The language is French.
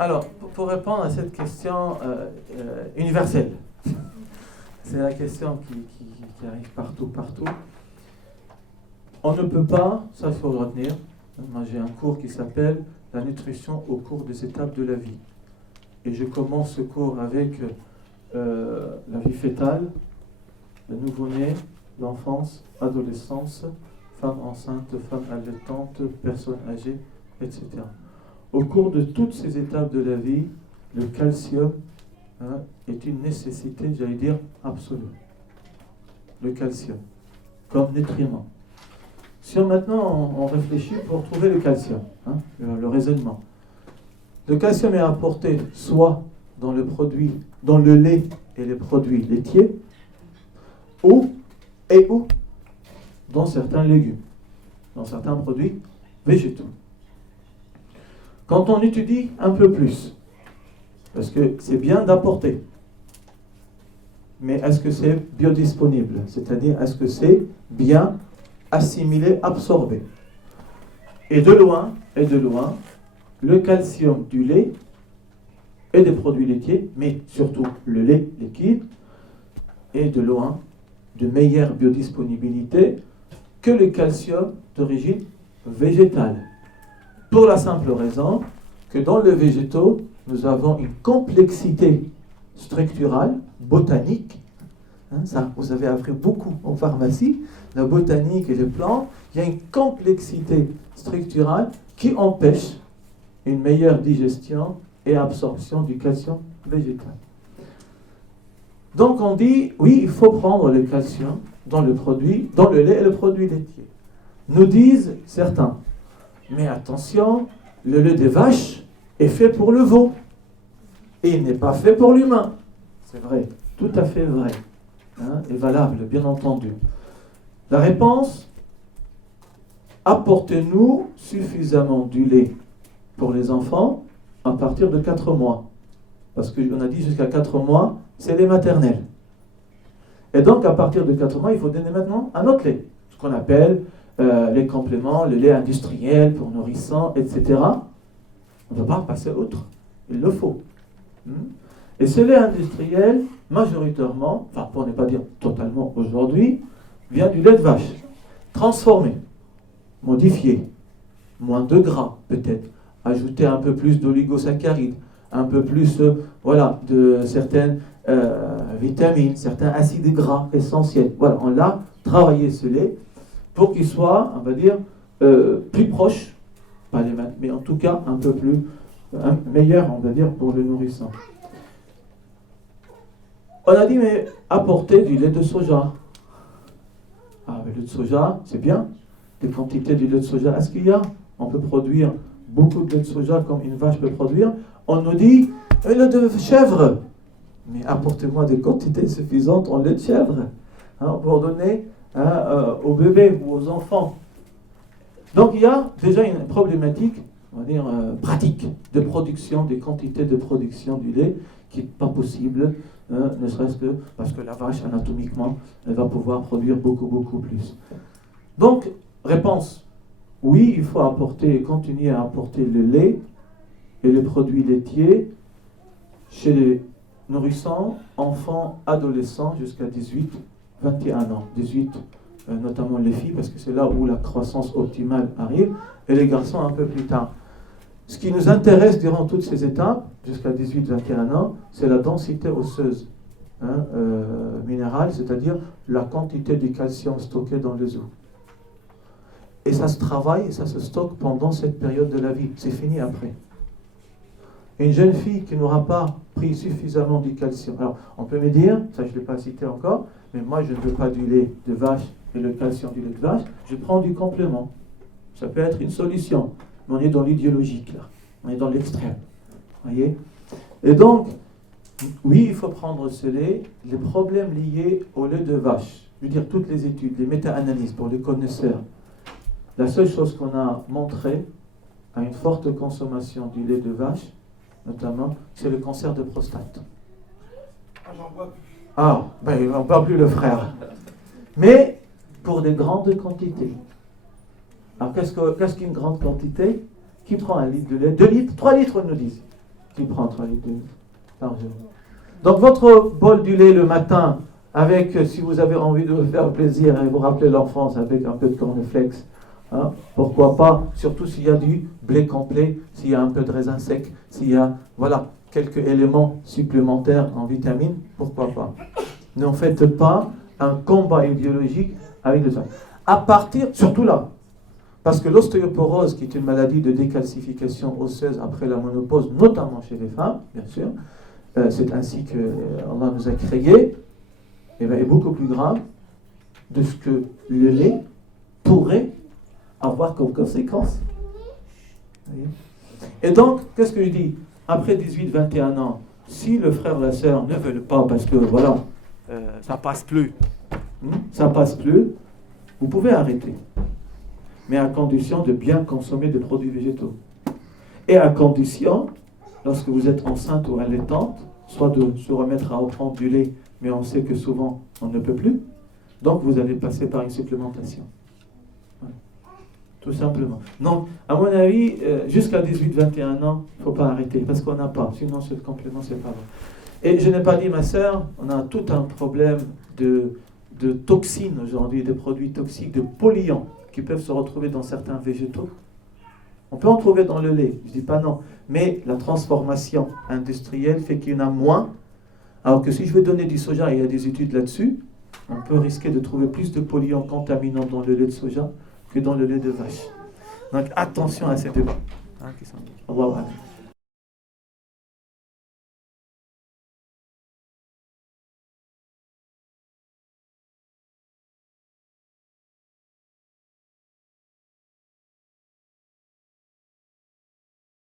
Alors, pour répondre à cette question universelle, c'est la question qui arrive partout. On ne peut pas, ça il faut le retenir, moi j'ai un cours qui s'appelle « La nutrition au cours des étapes de la vie ». Et je commence ce cours avec la vie fœtale, le nouveau-né, l'enfance, adolescence, femme enceinte, femme allaitante, personne âgée, etc. Au cours de toutes ces étapes de la vie, le calcium est une nécessité, j'allais dire, absolue. Le calcium, comme nutriment. Si maintenant on réfléchit pour trouver le calcium, le raisonnement. Le calcium est apporté soit dans le lait et les produits laitiers, ou dans certains légumes, dans certains produits végétaux. Quand on étudie un peu plus, parce que c'est bien d'apporter, mais est-ce que c'est biodisponible? C'est-à-dire, est-ce que c'est bien assimilé, absorbé? Et de loin, le calcium du lait et des produits laitiers, mais surtout le lait liquide, est de loin de meilleure biodisponibilité que le calcium d'origine végétale. Pour la simple raison que dans le végétaux, nous avons une complexité structurale, botanique. Ça, vous avez appris beaucoup en pharmacie, la botanique et les plantes. Il y a une complexité structurale qui empêche une meilleure digestion et absorption du calcium végétal. Donc on dit, oui, il faut prendre le calcium dans le lait et le produit laitier. Nous disent certains, mais attention, le lait des vaches est fait pour le veau et il n'est pas fait pour l'humain. C'est vrai, tout à fait vrai, et valable, bien entendu. La réponse, apportez-nous suffisamment du lait pour les enfants à partir de 4 mois. Parce qu'on a dit jusqu'à 4 mois, c'est lait maternel. Et donc, à partir de 4 mois, il faut donner maintenant un autre lait. Ce qu'on appelle les compléments, le lait industriel pour nourrissants, etc. On ne peut pas passer outre. Il le faut. Et ce lait industriel, majoritairement, enfin pour ne pas dire totalement aujourd'hui, vient du lait de vache. Transformé, modifié, moins de gras peut-être, ajouter un peu plus d'oligosaccharides, un peu plus de certaines vitamines, certains acides gras essentiels. Voilà, on a travaillé ce lait pour qu'il soit, on va dire, plus proche, pas les mêmes, mais en tout cas un peu plus meilleur, on va dire, pour le nourrissant. On a dit, mais apporter du lait de soja. Ah, mais le lait de soja, c'est bien. Des quantités de lait de soja, est-ce qu'il y a? On peut produire beaucoup de lait de soja comme une vache peut produire. On nous dit, le lait de chèvre. Mais apportez-moi des quantités suffisantes en lait de chèvre pour donner aux bébés ou aux enfants. Donc il y a déjà une problématique, on va dire, pratique de production, des quantités de production du lait qui n'est pas possible, ne serait-ce que parce que la vache, anatomiquement, elle va pouvoir produire beaucoup plus. Donc, réponse, oui, il faut continuer à apporter le lait et les produits laitiers chez les nourrissants, enfants, adolescents jusqu'à 18-21 ans. 18, notamment les filles, parce que c'est là où la croissance optimale arrive, et les garçons un peu plus tard. Ce qui nous intéresse durant toutes ces étapes, jusqu'à 18-21 ans, c'est la densité osseuse minérale, c'est-à-dire la quantité de calcium stocké dans les os. Et ça se travaille et ça se stocke pendant cette période de la vie. C'est fini après. Une jeune fille qui n'aura pas pris suffisamment du calcium. Alors, on peut me dire, ça je ne l'ai pas cité encore, mais moi je ne veux pas du lait de vache et le calcium du lait de vache, je prends du complément. Ça peut être une solution. Mais on est dans l'idéologique là. On est dans l'extrême. Voyez? Et donc, oui, il faut prendre ce lait. Les problèmes liés au lait de vache, je veux dire toutes les études, les méta-analyses pour les connaisseurs, la seule chose qu'on a montré à une forte consommation du lait de vache, notamment, c'est le cancer de prostate. Ah, j'en bois plus. Ah, ben il n'en parle plus le frère. Mais pour des grandes quantités. Alors qu'est-ce qu'une grande quantité? Qui prend 1 litre de lait? 2 litres? 3 litres, on nous dit. qui prend 3 litres d'huile par jour. Donc votre bol du lait le matin, avec, si vous avez envie de vous faire plaisir et vous rappeler l'enfance avec un peu de cornflakes, hein, pourquoi pas, surtout s'il y a du blé complet, s'il y a un peu de raisin sec, s'il y a quelques éléments supplémentaires en vitamines, pourquoi pas. Ne faites pas un combat idéologique avec le sang. À partir, surtout là, parce que l'ostéoporose, qui est une maladie de décalcification osseuse après la ménopause, notamment chez les femmes, bien sûr, c'est ainsi que Allah nous a créés, est beaucoup plus grave de ce que le lait pourrait avoir comme conséquence. Et donc, qu'est-ce que je dis? Après 18-21 ans, si le frère ou la sœur ne veulent pas, parce que ça passe plus, vous pouvez arrêter. Mais à condition de bien consommer des produits végétaux. Et à condition, lorsque vous êtes enceinte ou allaitante, soit de se remettre à reprendre du lait, mais on sait que souvent on ne peut plus, donc vous allez passer par une supplémentation. Ouais. Tout simplement. Donc, à mon avis, jusqu'à 18-21 ans, il ne faut pas arrêter, parce qu'on n'a pas, sinon ce complément, c'est pas bon. Et je n'ai pas dit, ma sœur, on a tout un problème de toxines aujourd'hui, de produits toxiques, de polluants, qui peuvent se retrouver dans certains végétaux. On peut en trouver dans le lait, je ne dis pas non, mais la transformation industrielle fait qu'il y en a moins, alors que si je veux donner du soja, et il y a des études là-dessus, on peut risquer de trouver plus de polluants contaminants dans le lait de soja que dans le lait de vache. Donc attention à ces débats. Allahu Akbar.